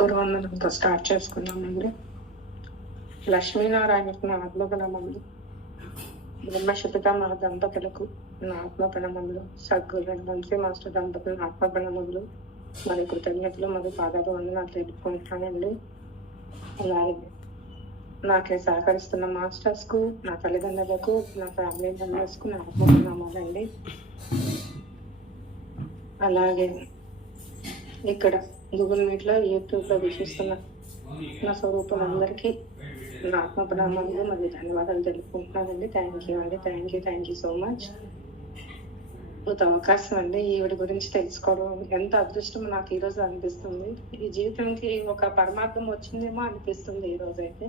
గురువందనంతో start చేసుకున్నామండి. లక్ష్మీనారాయణకు నా ఆత్మప్రణామములు. బ్రహ్మశిపితామహ దంపతులకు నా ఆత్మప్రణామములు. సద్గురు వంశీ మాస్టర్ దంపతులు నా ఆత్మప్రణామములు మరి కృతజ్ఞతలు మరియు పాదాలు వందనాలు తెలుపుకుంటున్నానండి. అలాగే నాకే సహకరిస్తున్న మాస్టర్స్ కు, నా తల్లిదండ్రులకు, నా ఫ్యామిలీ మెంబర్స్ కు నా ఆత్మప్రణామాలండి. అలాగే ఇక్కడ గూగుల్ మీట్ లో, యూట్యూబ్ లో వీక్షిస్తున్న నా స్వరూపులందరికీ నా ఆత్మప్రణామాలు మరియు ధన్యవాదాలు తెలుపుకుంటున్నానండి. Thank you so much. అవకాశం అండి. ఈవిడ గురించి తెలుసుకోవడం ఎంత అదృష్టం నాకు ఈ రోజు అనిపిస్తుంది. ఈ జీవితానికి ఒక పరమార్థం వచ్చిందేమో అనిపిస్తుంది ఈ రోజు అయితే.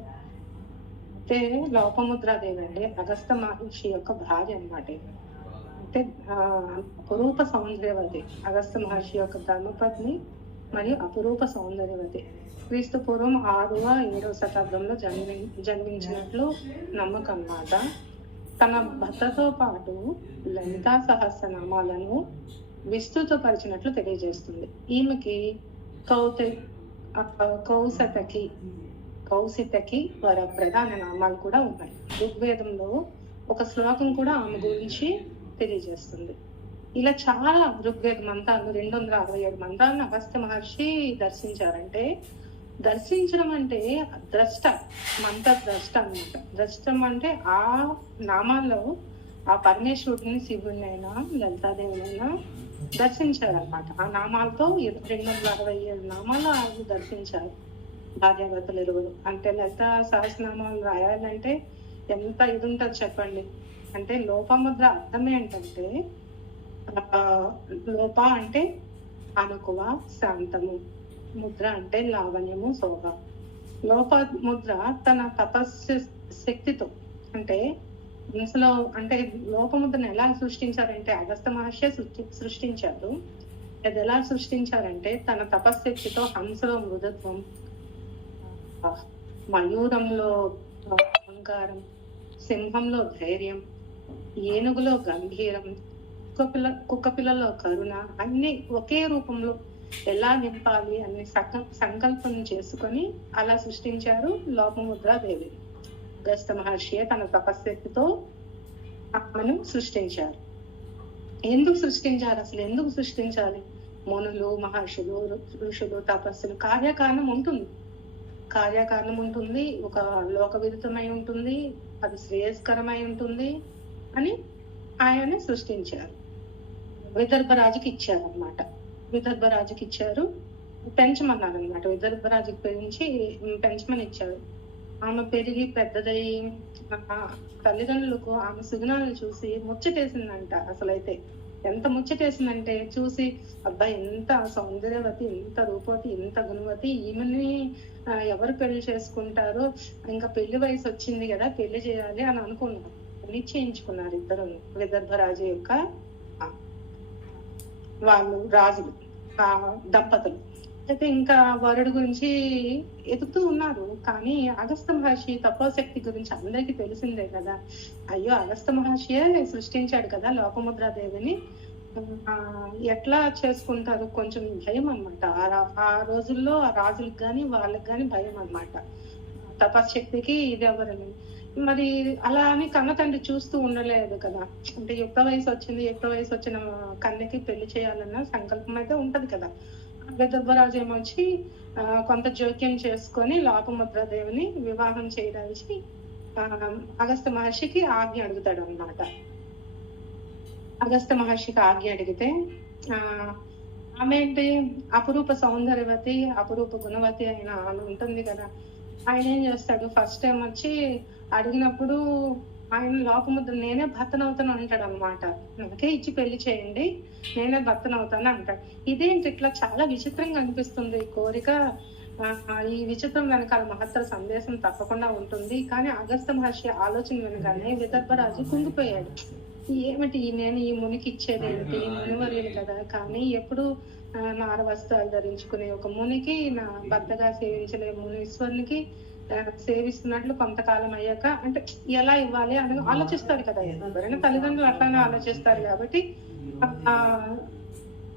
లోపముద్రాదేవి అండి, అగస్త్య మహర్షి యొక్క భార్య అన్నమాట. అంటే అపురూప సౌందర్యవతి, అగస్త్య మహర్షి యొక్క ధర్మపత్ని మరియు అపురూప సౌందర్యవతి. క్రీస్తు పూర్వం 6వ 7వ శతాబ్దంలో జన్మించినట్లు నమ్మకం అన్నమాట. తన భర్తతో పాటు లలితా సహస్రనామాలను విస్తృతపరిచినట్లు తెలియజేస్తుంది. ఈమెకి కౌశితకి వర ప్రధాన నామాలు కూడా ఉన్నాయి. ఋగ్వేదంలో ఒక శ్లోకం కూడా ఆమె గురించి తెలియజేస్తుంది. ఇలా చాలా ఋగ్వేద మంత్రాలు 267 మంత్రాలను అగస్త్య మహర్షి దర్శించారంటే, దర్శించడం అంటే ద్రష్ట, మంత్ర ద్రష్ట అనమాట. ద్రష్టం అంటే ఆ నామాల్లో ఆ పరమేశ్వరుడిని, శివుడినైనా లలితాదేవునైనా దర్శించారనమాట. ఆ నామాలతో 267 నామాలు ఆయన దర్శించారు భార్యాభర్తలు ఇరువురు. అంటే లలిత సహస్రనామాలు రాయాలంటే ఎంత ఇది ఉంటుంది చెప్పండి. అంటే లోపముద్ర అర్థం ఏంటంటే, లోప అంటే అనుకువ, శాంతము, ముద్ర అంటే లావణ్యము, శోభ. లోప ముద్ర తన తపస్సు శక్తితో, అంటే మనసులో, అంటే లోపముద్రను ఎలా సృష్టించారంటే అగస్త్య మహర్షి సృష్టించారు. అది ఎలా సృష్టించారంటే తన తపశ్శక్తితో హంసలో మృదుత్వం, మయూరంలో అహంకారం, సింహంలో ధైర్యం, ఏనుగులో గంభీరం, కుక్క పిల్లలో కరుణ, అన్ని ఒకే రూపంలో ఎలా నింపాలి అన్ని సంకల్పం చేసుకొని అలా సృష్టించారు లోపముద్రాదేవి. అగస్త్య మహర్షి తన తపశ్శక్తితో ఆమెను సృష్టించారు. ఎందుకు సృష్టించారు? అసలు ఎందుకు సృష్టించాలి? మునులు, మహర్షులు, ఋషులు, తపస్సులు కార్యకారణం ఉంటుంది. ఒక లోక విదితమై ఉంటుంది, అది శ్రేయస్కరమై ఉంటుంది అని ఆయన సృష్టించారు. విదర్భరాజుకి ఇచ్చారు అనమాట. విదర్భరాజుకి ఇచ్చారు, పెంచమన్నారు అనమాట. విదర్భరాజుకి పెంచమని ఇచ్చారు. ఆమె పెరిగి పెద్దదై తల్లిదండ్రులకు ఆమె సుగుణాలను చూసి ముచ్చటేసిందంట. అసలైతే ఎంత ముచ్చటేసిందంటే, చూసి అబ్బాయి ఎంత సౌందర్యవతి, ఎంత రూపవతి, ఎంత గుణవతి, ఈమెని ఎవరు పెళ్లి చేసుకుంటారో, ఇంకా పెళ్లి వయసు వచ్చింది కదా, పెళ్లి చేయాలి అని అనుకున్నారు. నిశ్చయించుకున్నారు ఇద్దరు, విదర్భరాజు యొక్క వాళ్ళు రాజులు, ఆ దంపతులు. అయితే ఇంకా వరుడు గురించి ఎదుగుతూ ఉన్నారు. కానీ అగస్త్య మహర్షి తపోశక్తి గురించి అందరికీ తెలిసిందే కదా. అయ్యో, అగస్త్య మహర్షియే సృష్టించాడు కదా లోపముద్రాదేవిని, ఎట్లా చేసుకుంటారు? కొంచెం భయం అనమాట. ఆ రోజుల్లో ఆ రాజులకు గాని వాళ్ళకి గాని భయం అనమాట. తపశక్తికి ఇది ఎవరని. మరి అలా అని కన్న తండ్రి చూస్తూ ఉండలేదు కదా. అంటే యుక్త వయసు వచ్చిన కన్యకి పెళ్లి చేయాలన్న సంకల్పం అయితే ఉంటది కదా. విదర్భరాజు ఏమొచ్చి కొంత జోక్యం చేసుకొని లోపముద్రాదేవిని వివాహం చేయడానికి అగస్త్య మహర్షికి ఆజ్ఞ అడుగుతాడు అన్నమాట. అగస్త్య మహర్షికి ఆజ్ఞ అడిగితే ఆమె ఏంటి, అపురూప సౌందర్యవతి, అపురూప గుణవతి అయిన ఆమె ఉంటుంది కదా. ఆయన ఏం చేస్తాడు, ఫస్ట్ టైం వచ్చి అడిగినప్పుడు ఆయన లోపముద్ర నేనే భర్తనవుతాను అంటాడు అనమాట. నాకే ఇచ్చి పెళ్లి చేయండి, నేనే భర్తనవుతాను అంటాడు. ఇదేంటి ఇట్లా చాలా విచిత్రంగా అనిపిస్తుంది కోరిక. ఈ విచిత్రం వెనకాల మహత్తర సందేశం తప్పకుండా ఉంటుంది. కానీ అగస్త్య మహర్షి ఆలోచన వెనకాలనే విదర్భరాజు కుంగిపోయాడు. ఏమిటి నేను ఈ మునికి ఇచ్చేదేంటి, మునివర్యులు కదా, కానీ ఎప్పుడు నార వస్త్రాలు ధరించుకునే ఒక మునికి నా భర్తగా సేవించలే మునీశ్వరునికి సేవిస్తున్నట్లు కొంతకాలం అయ్యాక అంటే ఎలా ఇవ్వాలి అని ఆలోచిస్తారు కదా. ఎవరైనా తల్లిదండ్రులు అట్లానే ఆలోచిస్తారు. కాబట్టి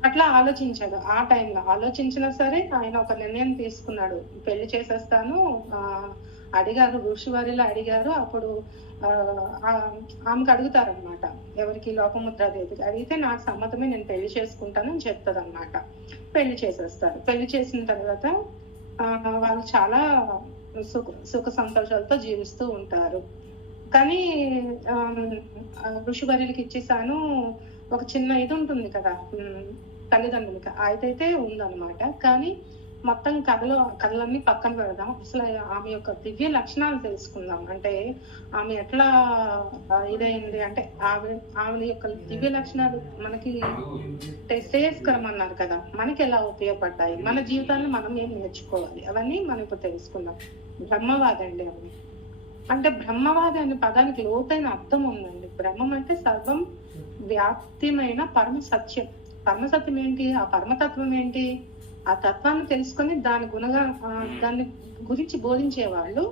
అట్లా ఆలోచించాడు. ఆ టైంలో ఆలోచించినా సరే ఆయన ఒక నిర్ణయం తీసుకున్నాడు. పెళ్లి చేసేస్తాను. అడిగారు, ఋషివర్యులు అడిగారు. అప్పుడు ఆమెకు అడుగుతారనమాట. ఎవరికి? లోపముద్రాదేవికి. అడిగితే నాకు సమ్మతమే, నేను పెళ్లి చేసుకుంటానని చెప్తాదన్నమాట. పెళ్లి చేసేస్తారు. పెళ్లి చేసిన తర్వాత వాళ్ళు చాలా సుఖ సంతోషాలతో జీవిస్తూ ఉంటారు. కానీ ఋషివర్యులకి ఇచ్చేసాను ఒక చిన్న ఇది ఉంటుంది కదా తల్లిదండ్రులకి, అయితే ఉందన్నమాట. కానీ మొత్తం కథలన్నీ పక్కన పెడదాం. అసలు ఆమె యొక్క దివ్య లక్షణాలు తెలుసుకుందాం. అంటే ఆమె ఎట్లా ఇదైంది అంటే ఆమె యొక్క దివ్య లక్షణాలు మనకి శ్రేయస్కరం అన్నారు కదా, మనకి ఎలా ఉపయోగపడ్డాయి, మన జీవితాన్ని మనం ఏం నేర్చుకోవాలి, అవన్నీ మనం ఇప్పుడు తెలుసుకుందాం. బ్రహ్మవాది అండి ఆమె. అంటే బ్రహ్మవాది అనే పదానికి లోతైన అర్థం ఉందండి. బ్రహ్మం అంటే సర్వం వ్యాప్తిమైన పరమ సత్యం. పరమ సత్యం ఏంటి? ఆ పరమతత్వం ఏంటి? ఆ తత్వాన్ని తెలుసుకొని దాన్ని గురించి బోధించే వాళ్ళు,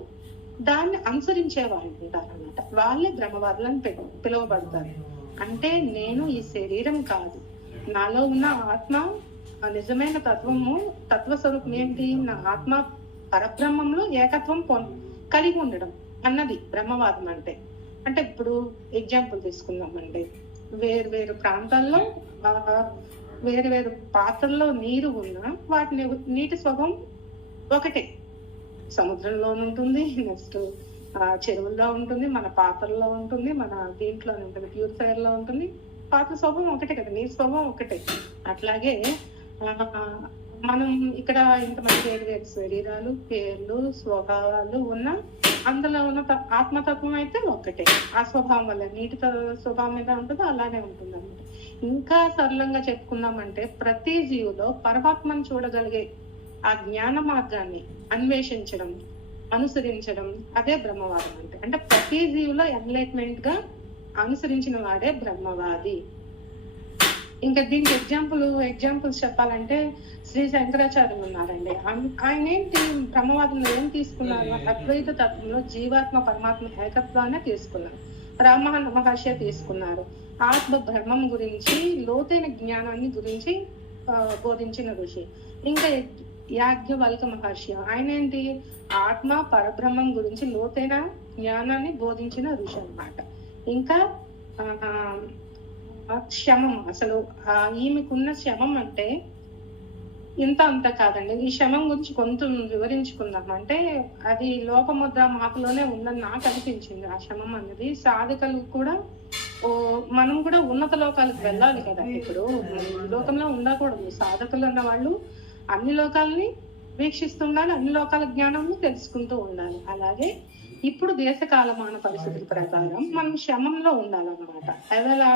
దాన్ని అనుసరించే వాళ్ళు ఉంటారన్నమాట. వాళ్ళే బ్రహ్మవాదులని పిలువబడతారు. అంటే నేను ఈ శరీరం కాదు, నాలో ఉన్న ఆత్మ నిజమైన తత్వస్వరూపం ఏంటి? నా ఆత్మ పరబ్రహ్మంలో ఏకత్వం కలిగి ఉండడం అన్నది బ్రహ్మవాదం అంటే. అంటే ఇప్పుడు ఎగ్జాంపుల్ తీసుకుందామండి. వేరు ప్రాంతాల్లో వేరు పాత్రల్లో నీరు ఉన్నా వాటిని నీటి స్వభావం ఒకటే. సముద్రంలో ఉంటుంది, నెక్స్ట్ చెరువుల్లో ఉంటుంది, మన పాత్రల్లో ఉంటుంది, మన దీంట్లో ఉంటుంది, ప్యూరిఫైర్ లో ఉంటుంది. పాత్ర స్వభావం ఒకటే కదా, నీటి స్వభావం ఒకటే. అట్లాగే మనం ఇక్కడ ఇంతమంది వేరు శరీరాలు, పేర్లు, స్వభావాలు ఉన్న అందులో ఉన్న ఆత్మతత్వం అయితే ఒక్కటే. ఆ స్వభావం వల్ల నీటి స్వభావం మీద ఉంటుందో అలానే ఉంటుంది అన్నమాట. ఇంకా సరళంగా చెప్పుకున్నామంటే ప్రతి జీవిలో పరమాత్మను చూడగలిగే ఆ జ్ఞాన మార్గాన్ని అన్వేషించడం, అనుసరించడం, అదే బ్రహ్మవాదం అంటే. అంటే ప్రతి జీవిలో ఎన్లైట్మెంట్ గా అనుసరించిన వాడే బ్రహ్మవాది. ఇంకా దీనికి ఎగ్జాంపుల్స్ చెప్పాలంటే శ్రీ శంకరాచార్యులు ఉన్నారండి. ఆయన ఏంటి బ్రహ్మవాదంలో ఏం తీసుకున్నారు? అద్వైత తత్వంలో జీవాత్మ పరమాత్మ ఏకత్వాన్ని తీసుకున్నారు. రామహన మహర్షి తీసుకున్నారు. ఆత్మ బ్రహ్మం గురించి లోతైన జ్ఞానాన్ని గురించి బోధించిన ఋషి. ఇంకా యాజ్ఞవల్క మహర్షి, ఆయన ఏంటి ఆత్మ పరబ్రహ్మం గురించి లోతైన జ్ఞానాన్ని బోధించిన ఋషి అన్నమాట. ఇంకా శమం, అసలు ఈమెకున్న శమం అంటే అంత కాదండి. ఈ శమం గురించి కొంచెం వివరించుకుందాం. అంటే అది లోపముద్ర మాటలోనే ఉందని నాకు అనిపించింది. ఆ శమం అనేది సాధకులు కూడా మనం కూడా ఉన్నత లోకాలకు వెళ్ళాలి కదా. ఇప్పుడు లోకంలో ఉండకూడదు. సాధకులు అన్న వాళ్ళు అన్ని లోకాలని వీక్షిస్తుండాలి, అన్ని లోకాల జ్ఞానాన్ని తెలుసుకుంటూ ఉండాలి. అలాగే ఇప్పుడు దేశకాలమాన పరిస్థితుల ప్రకారం మనం శమంలో ఉండాలన్నమాట. అలా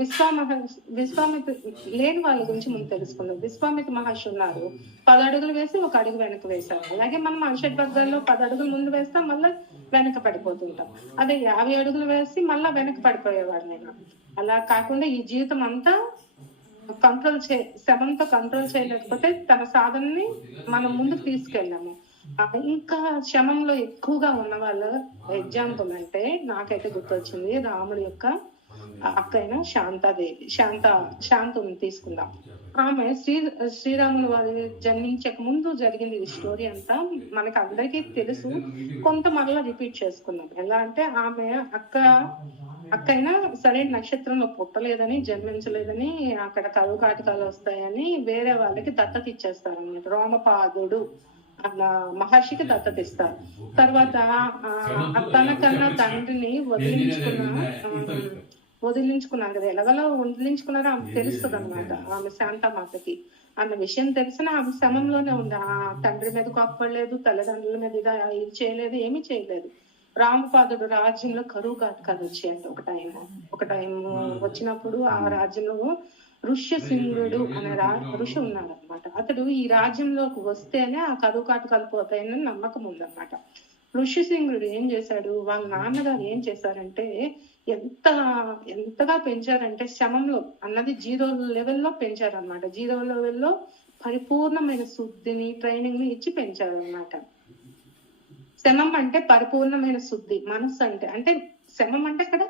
విశ్వామిత్ర లేని వాళ్ళ గురించి మనం తెలుసుకుందాం. విశ్వామిత్ర మహర్షి ఉన్నారు, 10 అడుగులు వేసి 1 అడుగు వెనక వేశారు. అలాగే మనం అషడ్వర్గాల్లో 10 అడుగులు ముందు వేస్తాం, మళ్ళీ వెనక పడిపోతుంటాం. అదే 50 అడుగులు వేసి మళ్ళా వెనక పడిపోయేవాడు నేను. అలా కాకుండా ఈ జీవితం అంతా శమంతో కంట్రోల్ చేయలేకపోతే తన సాధనని మనం ముందుకు తీసుకెళ్ళాము. ఇంకా శమంలో ఎక్కువగా ఉన్న వాళ్ళ ఎగ్జాంపుల్ అంటే నాకైతే గుర్తొచ్చింది రాముడి యొక్క అక్క అయిన శాంతని తీసుకుందాం. ఆమె శ్రీరాములు వారి జన్మించక ముందు జరిగింది ఈ స్టోరీ అంతా మనకి అందరికీ తెలుసు. కొంత మరలా రిపీట్ చేసుకున్నాం. ఎలా అంటే ఆమె అక్కైనా సరైన నక్షత్రంలో పుట్టలేదని, జన్మించలేదని, అక్కడ కరువు కాటకాలు వస్తాయని వేరే వాళ్ళకి దత్తత ఇచ్చేస్తారు అన్నమాట. రోమపాదుడు అన్న మహర్షికి దత్తత ఇస్తారు. తర్వాత తనకన్నా తండ్రిని వదిలించుకున్నారు కదా, ఎలాగలో వదిలించుకున్నారో ఆమె తెలుస్తుంది అనమాట. ఆమె శాంతమాతకి అన్న విషయం తెలిసిన ఆమె శమంలోనే ఉంది. ఆ తండ్రి మీద కోప్పడలేదు, తల్లిదండ్రుల మీద ఇది చేయలేదు, ఏమీ చేయలేదు. రామపాదుడు రాజ్యంలో కరువు కాటకాలు వచ్చాయంట ఒక టైం వచ్చినప్పుడు ఆ రాజ్యంలో ఋష్యశృంగుడు అనే ఋషి ఉన్నాడు అనమాట. అతడు ఈ రాజ్యంలోకి వస్తేనే ఆ కరువు కాటకాలు పోతాయని నమ్మకం ఉందన్నమాట. ఋష్యశృంగుడు ఏం చేశాడు, వాళ్ళ నాన్నగారు ఏం చేశారంటే ఎంతగా పెంచారంటే శమంలో అన్నది 0 లెవెల్లో పెంచారనమాట. 0 లెవెల్లో పరిపూర్ణమైన శుద్ధిని, ట్రైనింగ్ ని ఇచ్చి పెంచారనమాట. శమం అంటే పరిపూర్ణమైన శుద్ధి, మనస్సు అంటే శమం అంటే అక్కడ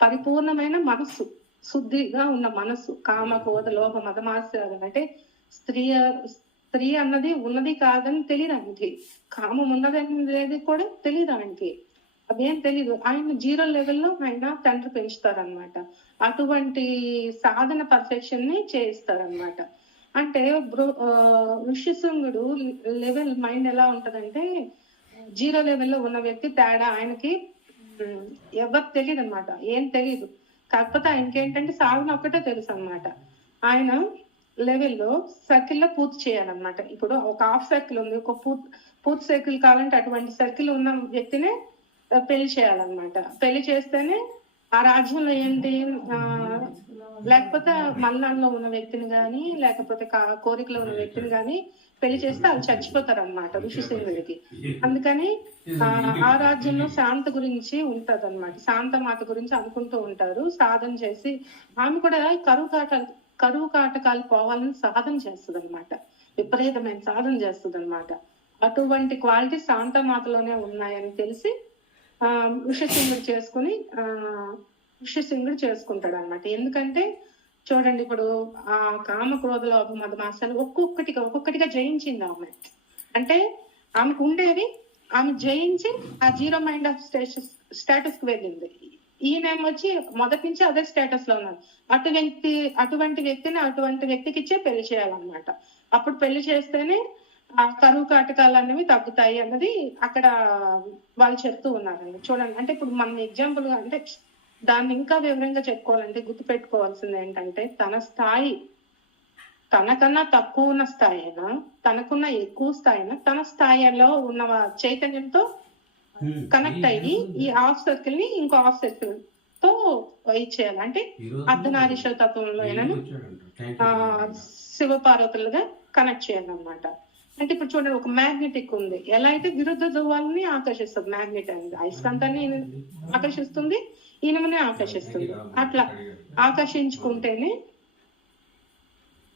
పరిపూర్ణమైన మనస్సు, శుద్ధిగా ఉన్న మనస్సు, కామ క్రోధ లోభ మదమాత్సర్యాలు అంటే స్త్రీ స్త్రీ అన్నది ఉన్నది కాదని తెలియదు ఆయనకి, కామం ఉన్నది కూడా తెలియదు ఆయనకి, అదేం తెలీదు. ఆయన 0 లెవెల్లో ఆయన తండ్రి పెంచుతారనమాట. అటువంటి సాధన పర్ఫెక్షన్ ని చేయిస్తారనమాట. అంటే ఋష్యశృంగుడు లెవెల్ మైండ్ ఎలా ఉంటదంటే 0 లెవెల్లో ఉన్న వ్యక్తి తేడా ఆయనకి ఎవరికి తెలియదు అనమాట, ఏం తెలియదు. కాకపోతే ఆయనకి ఏంటంటే సాధన ఒక్కటే తెలుసు అనమాట. ఆయన లెవెల్లో సర్కిల్లో పూర్తి చేయాలన్నమాట. ఇప్పుడు ఒక హాఫ్ సర్కిల్ ఉంది, ఒక పూర్తి సర్కిల్ కావాలంటే అటువంటి సర్కిల్ ఉన్న వ్యక్తినే పెళ్లి చేయాలన్నమాట. పెళ్లి చేస్తేనే ఆ రాజ్యంలో ఏంటి లేకపోతే మల్లాల్లో ఉన్న వ్యక్తిని గాని లేకపోతే కోరికలో ఉన్న వ్యక్తిని గాని పెళ్లి చేస్తే వాళ్ళు చచ్చిపోతారు అనమాట ఋషిశృంగుడికి. అందుకని ఆ రాజ్యంలో శాంత గురించి ఉంటది అనమాట, శాంతమాత గురించి అనుకుంటూ ఉంటారు. సాధన చేసి ఆమె కూడా కరువు కాటకాలు పోవాలని సాధన చేస్తుంది అనమాట, విపరీతమైన సాధన చేస్తుంది అనమాట. అటువంటి క్వాలిటీ శాంతమాతలోనే ఉన్నాయని తెలిసి ఋషిశృంగుడు చేసుకుంటాడు అనమాట. ఎందుకంటే చూడండి, ఇప్పుడు ఆ కామ క్రోధ లోభ మదమాసాలు ఒక్కొక్కటిగా జయించింది ఆమె. అంటే ఆమెకు ఉండేవి ఆమె జయించి ఆ 0 మైండ్ ఆఫ్ స్టేటస్ కి వెళ్ళింది. ఈయన వచ్చి మొదటి నుంచి అదే స్టేటస్ లో ఉన్నారు. అటువంటి వ్యక్తికి ఇచ్చే పెళ్లి చేయాలన్నమాట. అప్పుడు పెళ్లి చేస్తేనే ఆ కరువు కాటకాలు అనేవి తగ్గుతాయి అన్నది అక్కడ వాళ్ళు చెప్తూ ఉన్నారండి. చూడండి, అంటే ఇప్పుడు మన ఎగ్జాంపుల్ అంటే దాన్ని ఇంకా వివరంగా చెప్పుకోవాలంటే గుర్తుపెట్టుకోవాల్సింది ఏంటంటే తన స్థాయి తనకన్నా తక్కువ ఉన్న స్థాయి అయినా తనకున్న ఎక్కువ స్థాయి అయినా తన స్థాయిలో ఉన్న చైతన్యంతో కనెక్ట్ అయ్యి ఈ హాఫ్ సర్కిల్ ని ఇంకో హాఫ్ సర్కిల్ తో ఇచ్చేయాలి. అంటే అర్ధనారీశ్వర తత్వంలో అయినా శివపార్వతులుగా కనెక్ట్ చేయాలన్నమాట. అంటే ఇప్పుడు చూడండి, ఒక మ్యాగ్నెటిక్ ఉంది, ఎలా అయితే విరుద్ధ ధ్రువాలని ఆకర్షిస్తుంది మ్యాగ్నెట్ అనేది, అయస్కాంతాన్ని ఆకర్షిస్తుంది, ఇనుముని ఆకర్షిస్తుంది. అట్లా ఆకర్షించుకుంటేనే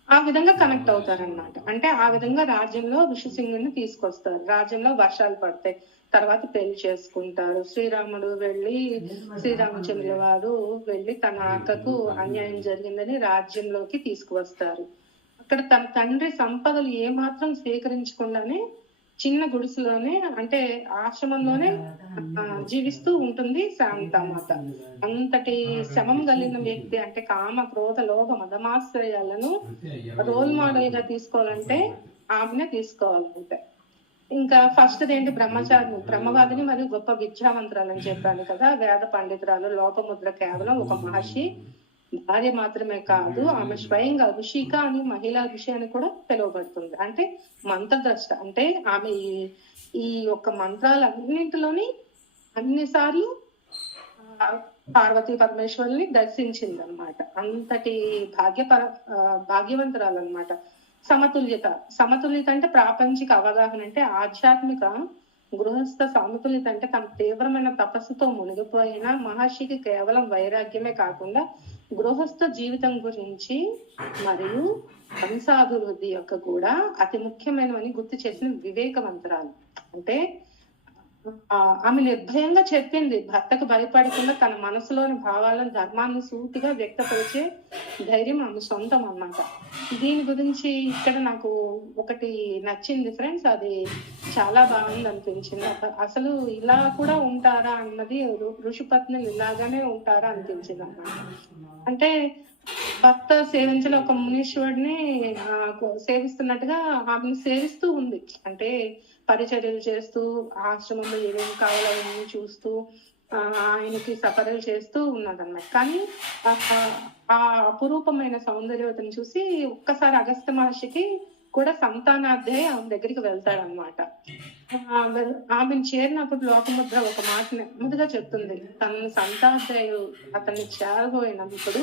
ఆ విధంగా కనెక్ట్ అవుతారనమాట. అంటే ఆ విధంగా రాజ్యంలో ఋషిశృంగుడిని తీసుకొస్తారు. రాజ్యంలో వర్షాలు పడతాయి, తర్వాత పెళ్లి చేసుకుంటారు. శ్రీరామచంద్రుల వారు వెళ్ళి తన అక్కకు అన్యాయం జరిగిందని రాజ్యంలోకి తీసుకువస్తారు. అక్కడ తన తండ్రి సంపదలు ఏమాత్రం స్వీకరించకుండానే చిన్న గుడిసెలోనే అంటే ఆశ్రమంలోనే జీవిస్తూ ఉంటుంది శాంతామాత. అంతటి శమం కలిగిన వ్యక్తి అంటే కామ క్రోధ లోభ మదమాశ్రయాలను రోల్ మోడల్ గా తీసుకోవాలంటే ఆమెనే తీసుకోవాలంటే. ఇంకా ఫస్ట్ ఏంటి, బ్రహ్మవాదిని మరియు గొప్ప విద్యావంతురాలు అని చెప్పాను కదా. వేద పండితురాలు, లోపముద్ర కేవలం ఒక మహర్షి భార్య మాత్రమే కాదు, ఆమె స్వయంగా ఋషిక అని మహిళా ఋషి అని కూడా పిలువబడుతుంది. అంటే మంత్రద్రష్ట, అంటే ఆమె ఈ యొక్క మంత్రాలన్నింటిలోని అన్నిసార్లు పార్వతీ పరమేశ్వరుని దర్శించింది అనమాట. అంతటి భాగ్యవంతురాలు అనమాట. సమతుల్యత అంటే ప్రాపంచిక అవగాహన, అంటే ఆధ్యాత్మిక గృహస్థ సమతుల్యత అంటే తన తీవ్రమైన తపస్సుతో మునిగిపోయిన మహర్షికి కేవలం వైరాగ్యమే కాకుండా గృహస్థ జీవితం గురించి మరియు వంశాభివృద్ధి యొక్క కూడా అతి ముఖ్యమైనవని గుర్తు చేసిన వివేకవంతురాలు. అంటే ఆమె నిర్భయంగా చెప్పింది, భర్తకు భయపడకుండా తన మనసులోని భావాలను ధర్మాన్ని సూటిగా వ్యక్తపరిచే ధైర్యం ఆమె సొంతం అన్నమాట. దీని గురించి ఇక్కడ నాకు ఒకటి నచ్చింది ఫ్రెండ్స్, అది చాలా బాగుంది అనిపించింది. అసలు ఇలా కూడా ఉంటారా అన్నది, ఋషిపత్నులు ఇలాగానే ఉంటారా అనిపించింది అన్నమాట. అంటే భర్త సేవించిన ఒక మునీశ్వరుడిని సేవిస్తున్నట్టుగా ఆమెను సేవిస్తూ ఉంది. అంటే పరిచర్యలు చేస్తూ ఆశ్రమంలో ఏమేమి కావాలో అవన్నీ చూస్తూ ఆయనకి సపర్యలు చేస్తూ ఉన్నదన్నమాట. కానీ ఆ అపురూపమైన సౌందర్యవతను చూసి ఒక్కసారి అగస్త్య మహర్షికి కూడా సంతానాధ్యాయ ఆమె దగ్గరికి వెళ్తాడనమాట. ఆమెను చేరినప్పుడు లోకముద్ర ఒక మాట నెమ్మదిగా చెప్తుంది. తన సంతాధ్యాయు అతన్ని చేరబోయినప్పుడు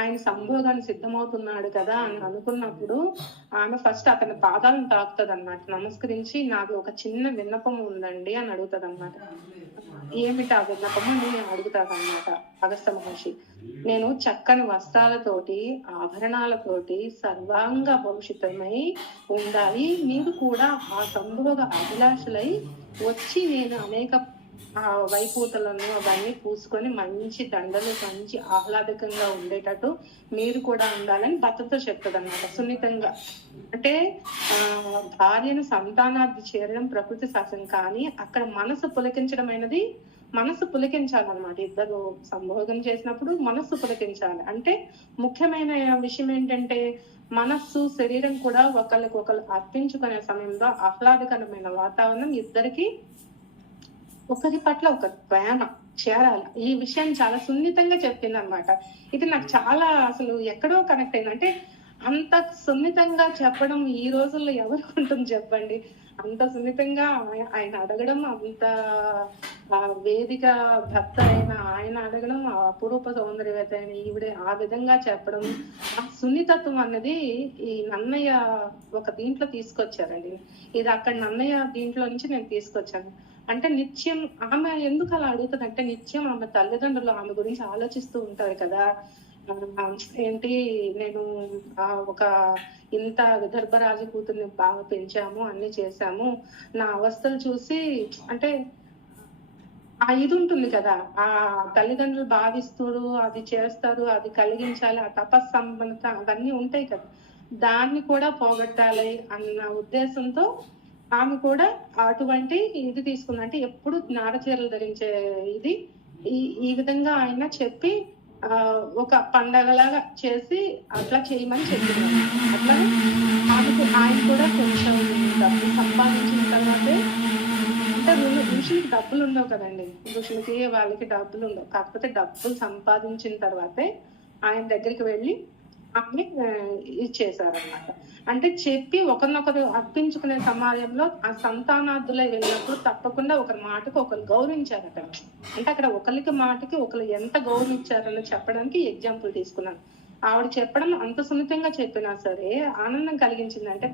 ఆయన సంభోగాన్ని సిద్ధమవుతున్నాడు కదా అని అనుకున్నప్పుడు ఆమె ఫస్ట్ అతని పాదాలను తాకుతుంది అనమాట. నమస్కరించి నాకు ఒక చిన్న విన్నపం ఉందండి అని అడుగుతుంది అనమాట. ఏమిటి ఆ విన్నపము నేను అడుగుతాను అనమాట అగస్త్య మహర్షి. నేను చక్కని వస్త్రాలతోటి ఆభరణాలతోటి సర్వాంగ భవిష్యత్తమై ఉండాలి, మీరు కూడా ఆ సంభోగ అభిలాషులై వచ్చి నేను అనేక ఆ వైపూతలను అవన్నీ పూసుకొని మంచి దండలు మంచి ఆహ్లాదకంగా ఉండేటట్టు మీరు కూడా ఉండాలని భర్తతో చెప్తదన్నమాట సున్నితంగా. అంటే భార్యను సంతానార్థి చేరడం ప్రకృతి సహజం, కానీ అక్కడ మనసు పులకించడం అనేది మనసు పులకించాలన్నమాట. ఇద్దరు సంభోగం చేసినప్పుడు మనస్సు పులకించాలి. అంటే ముఖ్యమైన విషయం ఏంటంటే మనస్సు శరీరం కూడా ఒకళ్ళు అర్పించుకునే సమయంలో ఆహ్లాదకరమైన వాతావరణం ఇద్దరికి ఒకరి పట్ల ఒక ప్రేమ చేరాలి. ఈ విషయం చాలా సున్నితంగా చెప్పింది అనమాట. ఇది నాకు చాలా అసలు ఎక్కడో కనెక్ట్ అయింది. అంటే అంత సున్నితంగా చెప్పడం ఈ రోజుల్లో ఎవరికి ఉంటుంది చెప్పండి. అంత సున్నితంగా ఆయన అడగడం, అంత వేదిక భర్త అయిన ఆయన అడగడం, ఆ అపురూప సౌందర్యవేత్త అయిన ఈవిడే ఆ విధంగా చెప్పడం, ఆ సున్నితత్వం అన్నది ఈ నన్నయ్య ఒక దీంట్లో తీసుకొచ్చారండి. ఇది అక్కడ నన్నయ్య దీంట్లో నుంచి నేను తీసుకొచ్చాను. అంటే నిత్యం ఆమె ఎందుకు అలా అడుగుతుంది అంటే, నిత్యం ఆమె తల్లిదండ్రులు ఆమె గురించి ఆలోచిస్తూ ఉంటారు కదా. ఏంటి నేను ఒక ఇంత విదర్భ రాజు కూతుర్ని బాగా పెంచాము, అన్ని చేశాము, నా అవస్థలు చూసి అంటే ఆ ఇది ఉంటుంది కదా, ఆ తల్లిదండ్రులు భావిస్తారు, అది చేస్తారు, అది కలిగించాలి, ఆ తపస్సంపన్నత అవన్నీ ఉంటాయి కదా, దాన్ని కూడా పోగొట్టాలి అన్న ఉద్దేశంతో ఆమె కూడా అటువంటి ఇది తీసుకుంది. అంటే ఎప్పుడు నారచీరలు ధరించే ఇది ఈ విధంగా ఆయన చెప్పి ఒక పండగలాగా చేసి అట్లా చేయమని చెప్పింది. అట్లా ఆయన కూడా కొంచెం డబ్బు సంపాదించిన తర్వాతే, అంటే ఋషులకి డబ్బులు ఉండవు కదండి, ఋషులకి వాళ్ళకి డబ్బులు ఉండవు, కాకపోతే డబ్బులు సంపాదించిన తర్వాతే ఆయన దగ్గరికి వెళ్ళి ఆమె ఇచ్చేసారనమాట. అంటే చెప్పి ఒకరినొకరు అర్పించుకునే సమయంలో ఆ సంతానార్థులై వెళ్ళినప్పుడు తప్పకుండా ఒకరి మాటకు ఒకరు గౌరవించారట. అంటే అక్కడ ఒకరికి మాటకి ఒకరు ఎంత గౌరవించారని చెప్పడానికి ఎగ్జాంపుల్ తీసుకున్నాను. ఆవిడ చెప్పడం అంత సున్నితంగా చెప్పినా సరే ఆనందం కలిగించింది. అంటే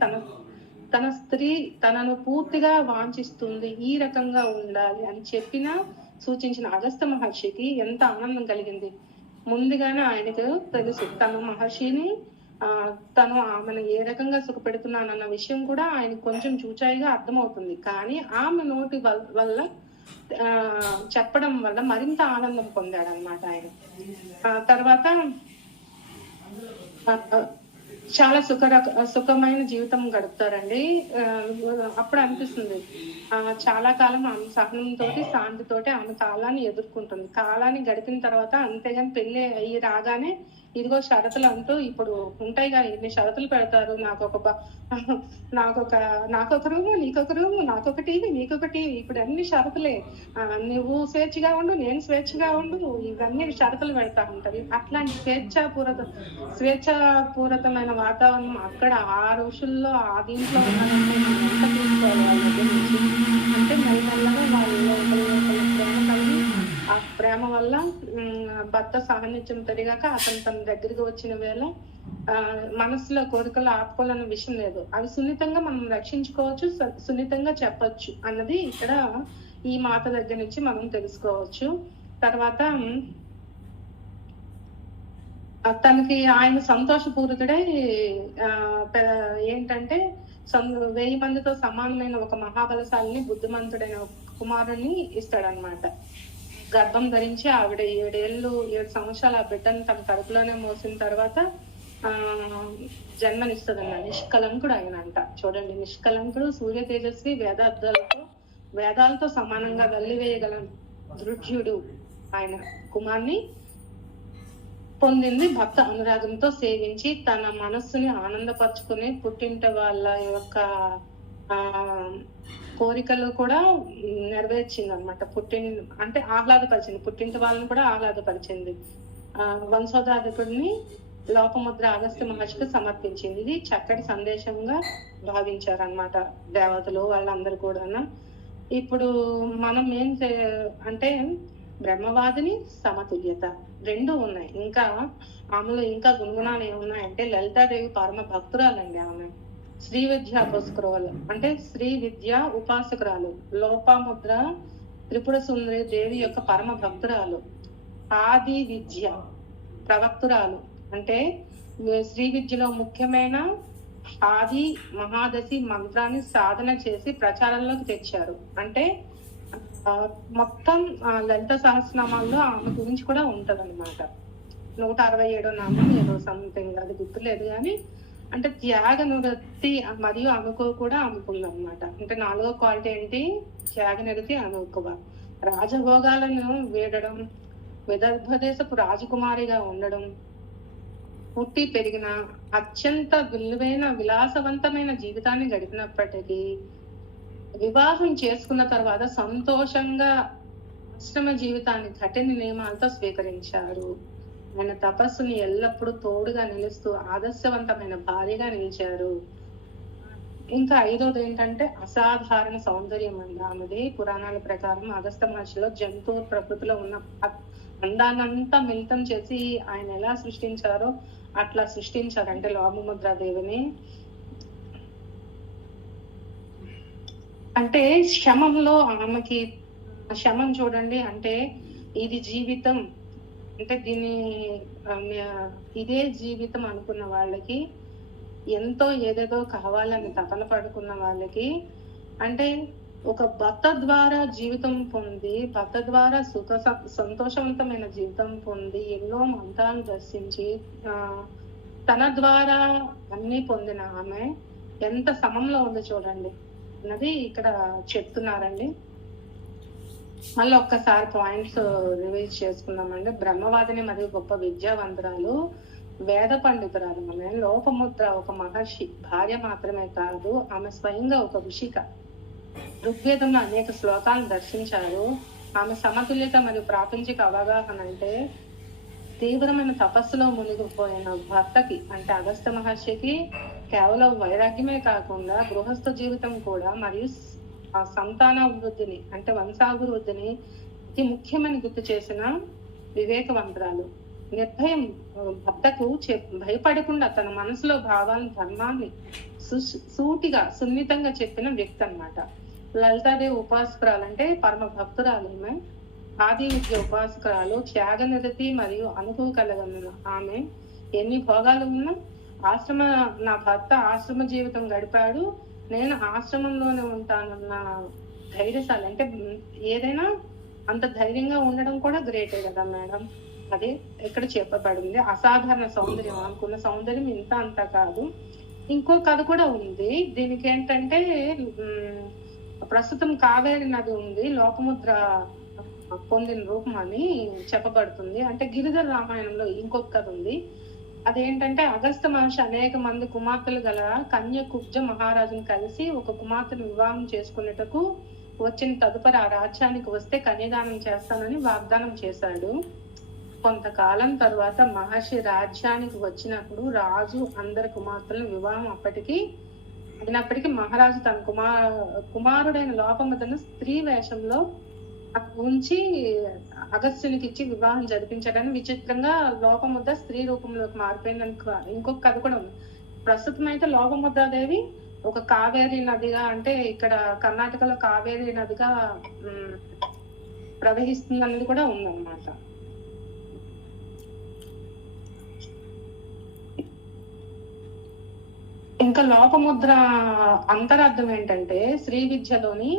తన స్త్రీ తనను పూర్తిగా వాంఛిస్తుంది, ఈ రకంగా ఉండాలి అని చెప్పిన సూచించిన అగస్త్య మహర్షికి ఎంత ఆనందం కలిగింది. ముందుగానే ఆయనకు తెలుసు తన మహర్షిని తను ఆమెను ఏ రకంగా సుఖపెడుతున్నానన్న విషయం కూడా ఆయన కొంచెం చూచాయిగా అర్థమవుతుంది. కానీ ఆమె నోటి వల్ల చెప్పడం వల్ల మరింత ఆనందం పొందాడు అనమాట ఆయన. తర్వాత చాలా సుఖమైన జీవితం గడుపుతారండి. అప్పుడు అనిపిస్తుంది చాలా కాలం ఆమె సహనంతో శాంతితోటి ఆమె కాలాన్ని ఎదుర్కొంటుంది. కాలాన్ని గడిపిన తర్వాత అంతేగాని పెళ్లి అయ్యి రాగానే ఇదిగో షరతులు అంటూ ఇప్పుడు ఉంటాయిగా, ఇన్ని షరతులు పెడతారు, నాకొక రూము, నీకొక రూము, నాకొక టీవీ, నీకొక టీవీ, ఇప్పుడు అన్ని షరతులే, నువ్వు స్వేచ్ఛగా ఉండు, నేను స్వేచ్ఛగా ఉండు, ఇవన్నీ షరతులు పెడతా ఉంటారు. అట్లాంటి స్వేచ్ఛాపూరితమైన వాతావరణం అక్కడ ఆ ఋషుల్లో ఆ దీంట్లో ఉన్నారంటే ఎంత తీసుకోవాలి వాళ్ళ దగ్గర నుంచి. అంటే మెల్లమెల్లగా వాళ్ళు ప్రేమ కలిగి ఆ ప్రేమ వల్ల భర్త సాన్నిధ్యం పెరిగాక అతను తన దగ్గరికి వచ్చిన వేళ మనసులో కోరికలు ఆపుకోవాలన్న విషయం లేదు, అవి సున్నితంగా మనం రక్షించుకోవచ్చు, సున్నితంగా చెప్పొచ్చు అన్నది ఇక్కడ ఈ మాట దగ్గర నుంచి మనం తెలుసుకోవచ్చు. తర్వాత తనకి ఆయన సంతోషపూరితుడై ఏంటంటే 1000 మందితో సమానమైన ఒక మహాబలశాలిని బుద్ధిమంతుడైన కుమారుని ఇస్తాడనమాట. గర్భం ధరించి ఆవిడ 7 సంవత్సరాల ఆ బిడ్డను తన కడుపులోనే మోసిన తర్వాత జన్మనిస్తుందన్న. నిష్కలంకుడు ఆయన అంట. చూడండి, నిష్కలంకుడు, సూర్య తేజస్వి, వేదాలతో సమానంగా వెల్లివేయగల దృఢ్యుడు ఆయన కుమార్ని పొందింది. భక్త అనురాగంతో సేవించి తన మనస్సుని ఆనందపరుచుకుని పుట్టింట వాళ్ళ యొక్క కోరికలు కూడా నెరవేర్చింది అనమాట. అంటే ఆహ్లాదపరిచింది, పుట్టింటి వాళ్ళని కూడా ఆహ్లాదపరిచింది. వంశోధారకుడిని లోపముద్ర అగస్త్య మహర్షికి సమర్పించింది. ఇది చక్కటి సందేశంగా భావించారనమాట దేవతలు వాళ్ళందరూ కూడా. ఇప్పుడు మనం అంటే బ్రహ్మవాదిని సమతుల్యత రెండు ఉన్నాయి. ఇంకా ఆమెలో ఇంకా గుణగుణాలు ఏమున్నాయంటే లలితాదేవి పరమ భక్తురాలండి. ఆమె శ్రీ విద్యా ఉపాసకురాలు, అంటే శ్రీ విద్య ఉపాసకురాలు, లోపాముద్ర త్రిపుర సుందరి దేవి యొక్క పరమ భక్తురాలు, ఆది విద్య ప్రవక్తురాలు. అంటే శ్రీ విద్యలో ముఖ్యమైన ఆది మహాదశి మంత్రాన్ని సాధన చేసి ప్రచారంలోకి తెచ్చారు. అంటే మొత్తం లలిత సహస్రనామాల్లో ఆమె గురించి కూడా ఉంటదన్నమాట. 167 నామం ఏదో సంథింగ్, అది గుర్తులేదు కానీ అంటే త్యాగ నిరతి మరియు అనుకువ కూడా ఆమెకుందనమాట. అంటే 4వ క్వాలిటీ ఏంటి? త్యాగ నిరతి అనుకువ. రాజభోగాలను వీడడం, విదర్భదేశపు రాజకుమారిగా ఉండడం, పుట్టి పెరిగిన అత్యంత విలువైన విలాసవంతమైన జీవితాన్ని గడిపినప్పటికీ వివాహం చేసుకున్న తర్వాత సంతోషంగా ఆశ్రమ జీవితాన్ని కఠిన నియమాలతో స్వీకరించారు. ఆయన తపస్సుని ఎల్లప్పుడూ తోడుగా నిలుస్తూ ఆదర్శవంతమైన భార్యగా నిలిచారు. ఇంకా 5వది ఏంటంటే అసాధారణ సౌందర్యం అండి ఆమెది. పురాణాల ప్రకారం అగస్త్య మహర్షిలో జంతు ప్రకృతిలో ఉన్న అందాన్నంతా మిళితం చేసి ఆయన ఎలా సృష్టించారో అట్లా సృష్టించారు, అంటే లోపముద్రాదేవిని. అంటే శమంలో ఆమెకి శమం చూడండి, అంటే ఇది జీవితం, అంటే దీన్ని ఇదే జీవితం అనుకున్న వాళ్ళకి, ఎంతో ఏదేదో కావాలని తపన పడుకున్న వాళ్ళకి, అంటే ఒక భర్త ద్వారా జీవితం పొంది, భర్త ద్వారా సంతోషవంతమైన జీవితం పొంది, ఎన్నో మంత్రాలు దర్శించి తన ద్వారా అన్ని పొందిన ఆమె ఎంత సమంలో ఉంది చూడండి అన్నది ఇక్కడ చెప్తున్నారండి. మళ్ళీ ఒక్కసారి పాయింట్స్ రివైజ్ చేసుకుందామండి. బ్రహ్మవాదిని మరియు గొప్ప విద్యావంతురాలు, వేద పండితురాలు. ఆమె లోపముద్ర ఒక మహర్షి భార్య మాత్రమే కాదు, ఆమె స్వయంగా ఒక ఋషిక. ఋగ్వేదంలో అనేక శ్లోకాలను దర్శించారు. ఆమె సమతుల్యత మరియు ప్రాపంచిక అవగాహన, అంటే తీవ్రమైన తపస్సులో మునిగిపోయిన భర్తకి, అంటే అగస్త్య మహర్షికి కేవలం వైరాగ్యమే కాకుండా గృహస్థ జీవితం కూడా మరియు ఆ సంతానాభివృద్ధిని, అంటే వంశాభివృద్ధిని అతి ముఖ్యమని గుర్తు చేసిన వివేకవంతురాలు. నిర్భయం, భర్తకు భయపడకుండా తన మనసులో భావాలను, ధర్మాన్ని సూటిగా సున్నితంగా చెప్పిన వ్యక్తి అన్నమాట. లలితాదేవి ఉపాసకురాలు, అంటే పరమ భక్తురాలు. ఆమె ఆది విద్య ఉపాసకురాలు, త్యాగ నిరతి మరియు అనుభవ కలగన్న ఆమె. ఎన్ని భోగాలు ఉన్నా నా భర్త ఆశ్రమ జీవితం గడిపాడు, నేను ఆశ్రమంలోనే ఉంటానన్న ధైర్యశాలి. అంటే ఏదైనా అంత ధైర్యంగా ఉండడం కూడా గ్రేటే కదా మేడం. అదే ఇక్కడ చెప్పబడింది. అసాధారణ సౌందర్యం, అనుకున్న సౌందర్యం ఇంత అంత కాదు. ఇంకో కథ కూడా ఉంది దీనికి. ఏంటంటే ప్రస్తుతం కావేరి నది ఉంది, లోపముద్ర పొందిన రూపం అని చెప్పబడుతుంది. అంటే గిరిధర రామాయణంలో ఇంకొక కథ ఉంది. అదేంటంటే అగస్త్య మహర్షి అనేక మంది కుమార్తెలు గల కన్య కుబ్జ మహారాజుని కలిసి ఒక కుమార్తెను వివాహం చేసుకునేటకు వచ్చిన తదుపరి ఆ రాజ్యానికి వస్తే కన్యాదానం చేస్తానని వాగ్దానం చేశాడు. కొంతకాలం తర్వాత మహర్షి రాజ్యానికి వచ్చినప్పుడు రాజు అందరి కుమార్తెలను వివాహం అయినప్పటికీ మహారాజు తన కుమారుడైన లోపముద్రను స్త్రీ వేషంలో ఉంచి అగస్త్యునికి ఇచ్చి వివాహం జరిపించాడని. విచిత్రంగా లోపముద్ర స్త్రీ రూపంలోకి మారిపోయిందని ఇంకొక కథ కూడా ఉంది. ప్రస్తుతం అయితే లోపముద్రాదేవి ఒక కావేరీ నదిగా, అంటే ఇక్కడ కర్ణాటకలో కావేరీ నదిగా ప్రవహిస్తుంది అనేది కూడా ఉందన్నమాట. ఇంకా లోపముద్ర అంతరార్థం ఏంటంటే శ్రీ విద్యలోని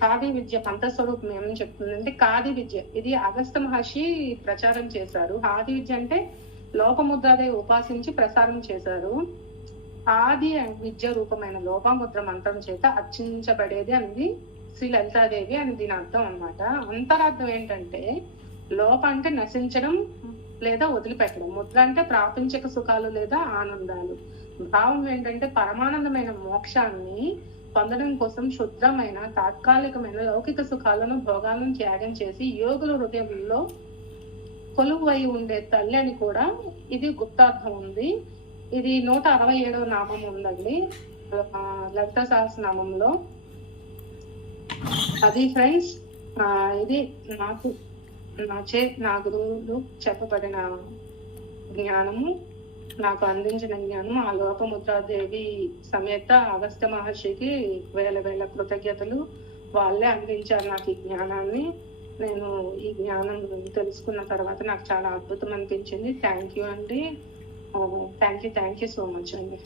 కాది విద్య పంతస్వరూపం ఏమని చెప్తుందంటే కాది విద్య, ఇది అగస్త్య మహర్షి ప్రచారం చేశారు. ఆది విద్య అంటే లోపముద్రాదేవి ఉపాసించి ప్రసారం చేశారు. ఆది విద్య రూపమైన లోపముద్ర మంత్రం చేత అర్చించబడేది అనేది శ్రీ లలితాదేవి అని దీని అర్థం అన్నమాట. అంతరార్థం ఏంటంటే లోప అంటే నశించడం లేదా వదిలిపెట్టడం, ముద్ర అంటే ప్రాపంచిక సుఖాలు లేదా ఆనందాలు. భావం ఏంటంటే పరమానందమైన మోక్షాన్ని పొందడం కోసం శుద్ధమైన తాత్కాలికమైన లౌకిక సుఖాలను, భోగాలను త్యాగం చేసి యోగుల హృదయంలో కొలువై ఉండే తల్లి అని కూడా ఇది గుప్తార్థం ఉంది. ఇది 167వ నామం ఉందండి లలిత సహస్రనామంలో. అది ఫ్రెండ్స్, ఇది నా గురువులు చెప్పబడిన జ్ఞానము, నాకు అందించిన జ్ఞానం. ఆ లోపముద్రాదేవి సమేత అగస్త్య మహర్షికి వేల వేల కృతజ్ఞతలు. వాళ్ళే అందించారు నాకు ఈ జ్ఞానాన్ని. నేను ఈ జ్ఞానం తెలుసుకున్న తర్వాత నాకు చాలా అద్భుతం అనిపించింది. థ్యాంక్ యూ అండి. థ్యాంక్ యూ సో మచ్ అండి.